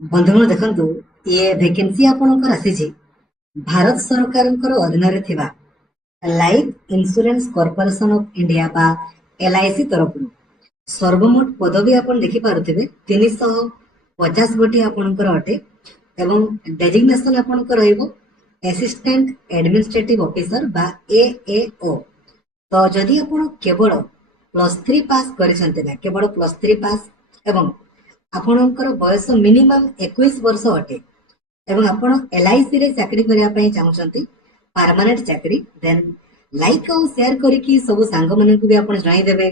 बंधुगण देखंतु ये वैकेंसी आपणकर आसी भारत सरकार अधीन थिबा life insurance corporation of India बा एलआईसी तरफ सर्वमोट पदवी आपण देखि पारुथिबे 350 गोटी आपणकर अटे एवं डेजिग्नेशन आपणकर रहइबो असिस्टेंट एडमिनिस्ट्रेटिव ऑफिसर बा एएओ। तो जदि आपण केवल +3 पास करिसंते ना केवल +3 पास एवं आपणकर बयस मिनिमम 21 वर्ष अटे एवं आपण एलआईसी रे चाकरी करिया पई चाहुचंती परमानेंट चाकरी देन लाइक और शेयर करिकी सब सांग मानकु भी आपण जणाई देबे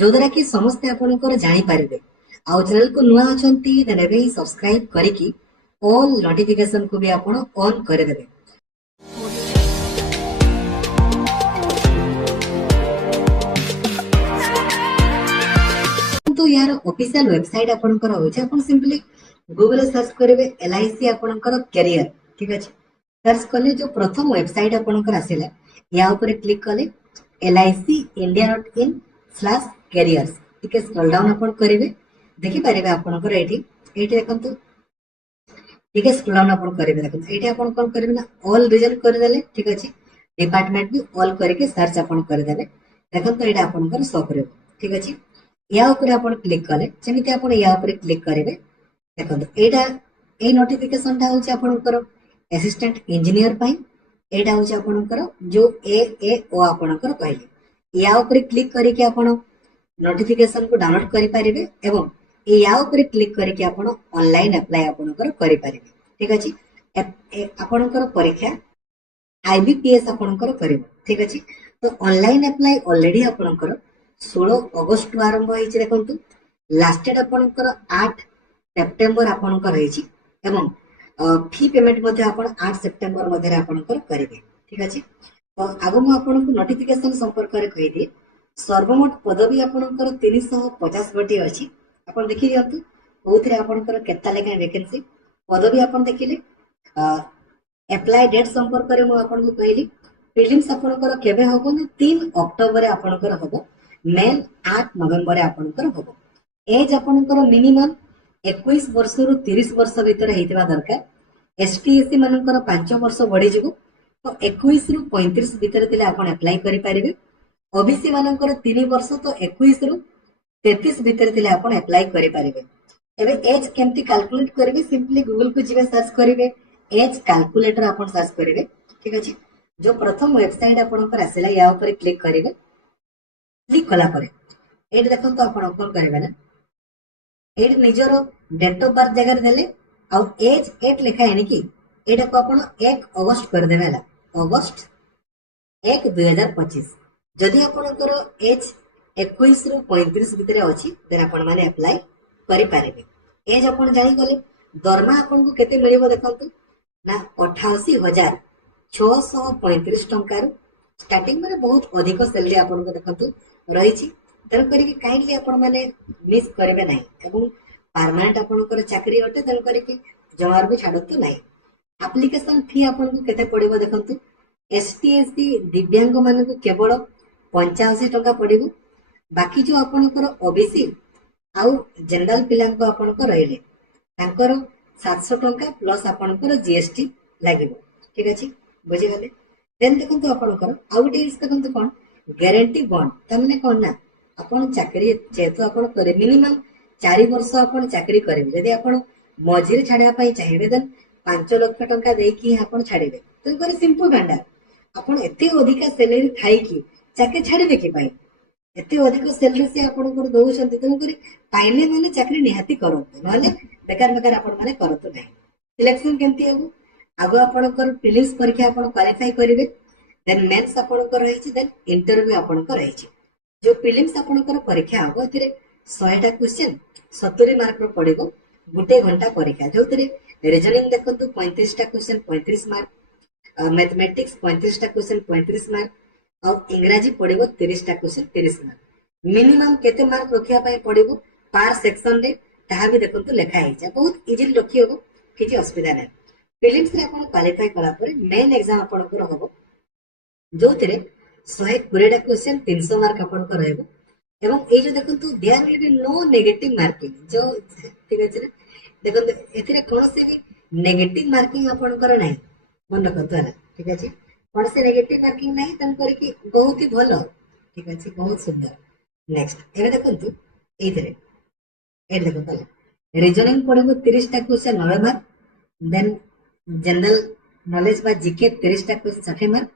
जो द्वारा कि समस्त आपणकर जानि पारिबे। आ चैनल को नुआ अछंती देन एबे ही सब्सक्राइब करिकी ऑल नोटिफिकेशन को भी आपण ऑन कर देबे। तो यार ऑफिशियल वेबसाइट आपनकर होचे आपण सिंपली गूगल सर्च करेंगे एलआईसी आपनकर कैरियर ठीक अच्छे सर्च कले जो प्रथम वेबसाइट आपनकर आसिला या ऊपर क्लिक कले licindia.in/careers टिके स्क्रॉल डाउन आपण करेंगे देखि पारिबे आपनकर एठी देखंतु टिके स्क्रॉल डाउन आपण करेंगे देखंतु एठी आपण कोन करेंगे ना ऑल रीजन कर देले ठीक अछि डिपार्टमेंट भी ऑल करके सर्च आपण कर देले देखंतु एटा आपनकर शो करियो ठीक अछि या ऊपर आपण क्लिक कले जेमिति आपण या ऊपर क्लिक करेंगे देखंतु एटा ए नोटिफिकेशन टा होची आपनकर असिस्टेंट इंजीनियर पई एटा होची आपनकर जो एएओ आपनकर कहले या ऊपर क्लिक करके आपण नोटिफिकेशन को डाउनलोड करि परिबे एवं ए या ऊपर क्लिक करके आपण ऑनलाइन अप्लाई आपनकर करि परिबे ठीक अछि आपनकर परीक्षा आईबीपीएस आपनकर करिवो ठीक अछि। तो ऑनलाइन अप्लाई ऑलरेडी आपनकर 16 अगस्त आरंभ होईछि देखंतु लास्ट डेट आपनकर 8 सेप्टेम्बर आपनकर रहिछि एवं फी पेमेंट मध्ये आपण 8 सेप्टेम्बर मध्ये आपनकर करिवे ठीक अछि। तो आगो मु आपनको नोटिफिकेशन संपर्क रे कहि दे सर्वमोट पदवी आपनकर 350 गोटी अछि आपण देखि दियंतु ओथिरे आपनकर केता लेखा वैकेंसी पदवी आपण देखिले अप्लाई डेट संपर्क रे मु आपनको कहली प्रीलिम्स आपनकर केबे होबो ना 3 अक्टोबर रे आपनकर होबो मेन 8 नवेम्बर रे आपनकर होबो एज आपनकर मिनिमम 21 वर्ष रु 30 वर्ष भीतर हेतिबा दरकार एसटीएससी मानकर 5 वर्ष बढ़ी जिवो तो 21 रु 35 भीतर थिले आपण अप्लाई करि परिबे ओबीसी मानकर 3 वर्ष तो 21 रु 33 भीतर थिले आपण अप्लाई करि परिबे। एबे एज केमती कैलकुलेट करिवे सिंपली गूगल को जिवे सर्च करिवे एज कैलकुलेटर आपण सर्च करिवे ठीक अछि। जो प्रथम वेबसाइट आपनकर आसिला या ऊपर क्लिक करिवे क्लिक कला परे एड देखंतो आपण कोन करिवे ना एड निजर डेट ऑफ बर्थ जगह देले आ एज 8 लिखा है कि एटा को आपण 1 अगस्त कर देवेला अगस्त 1 2025 जदि आपनकर एज 21 रु 35 भीतर अछि देन आपण माने अप्लाई करि पारिबे। एज आपण जानि गले दरमा आपण को केते मिलिबो देखंतु ना 88,635 टंका रु स्टार्टिंग माने बहुत अधिक सैलरी आपण को देखंतु रहिछि तेन करी काइंडली आपण माने मिस करबे नाही एवं परमानेंट आपनकर चाकरी अटे तेन करी जमार भी छाडतु नाही। एप्लिकेशन फी आपण को केते पड़िबो देखंतु एसटीएससी दिव्यांग मान को केवल 85 टंका पड़िबो बाकी जो आपनकर ओबीसी आउ जनरल पिलां को आपनकर रहिले तांकर 700 टंका प्लस आपनकर जीएसटी लागिबो ठीक अछि बुझि गले। देन देखंतु आपनकर आउ डिटेल्स देखंतु कोन गारंटी बॉन्ड तमने कोन ना आपण चाकरी जेतु आपण करे मिनिमम 4 वर्ष आपण चाकरी करेबे जदि आपण मझिरे छाड़िया पई चाहिबे देन 5 लाख टंका देकी आपण छाड़िबे तो करे सिंपल गांडा आपण एते अधिका सैलरी थाई कि चाकरी छाड़िबे कि पई एते अधिक सैलरी से आपण को दोउछंती तो करे पाइले माने चाकरी निहाती करत नले बेकार बेकार आपण माने करत नाही। सिलेक्शन केमती हो आगो आपनकर प्रीलिम्स परीक्षा आपण क्वालिफाई करिवे देन मेंस आपनकर रहिछि देन इंटरव्यू आपनकर रहिछि जो प्रीलिम्स आपनकर परीक्षा हो एथिरे 100टा क्वेश्चन 70 मार्क रो पड़िबो गुटे घंटा परीक्षा जोथिरे रीजनिंग देखंतु 35टा क्वेश्चन 35 मार्क मैथमेटिक्स 35टा क्वेश्चन 35 मार्क और इंग्रजी पड़िबो 30टा क्वेश्चन 30 मार्क मिनिमम केते मार्क रखिया पय पड़िबो पर सेक्शन रे ताहा भी देखंतु लेखा हिजा बहुत इजीली रखि होबो किछि असुविधा नै। प्रीलिम्स रे आपण क्वालिफाई कला पर मेन एग्जाम आपनकर होबो जोथिरे 120टा क्वेश्चन 300 मार्क आपनकर रहबो एवं ए जो देखंतु there will be no negative marking जो ठीक अछि ना देखो एथिरे कोनोसी भी नेगेटिव मार्किंग आपणकर नाही मन रखतो है ठीक अछि कौन से नेगेटिव मार्किंग नाही तन करके बहुत ही भलो ठीक अछि बहुत सुंदर नेक्स्ट एबे देखंतु एथिरे ए देखो पहले रीजनिंग पढ़ो 30 टा question 90 mark then general knowledge बा जीके 30 टा क्वेश्चन 60 मार्क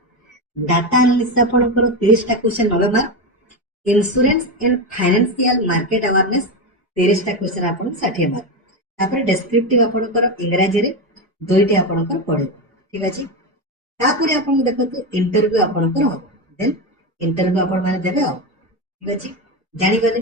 डाटा एनालिसिस आपणकर 30 टा question 90 mark insurance and financial market awareness 30 टा क्वेश्चन आपन 60 मार्क तापर डेस्क्रिप्टिव आपणकर इंग्रजी रे दुईटी आपणकर पढ़ो ठीक अछि तापर आपन देखतो इंटरव्यू आपणकर हो देन इंटरव्यू आपन माने देबे हो ठीक अछि जानि गले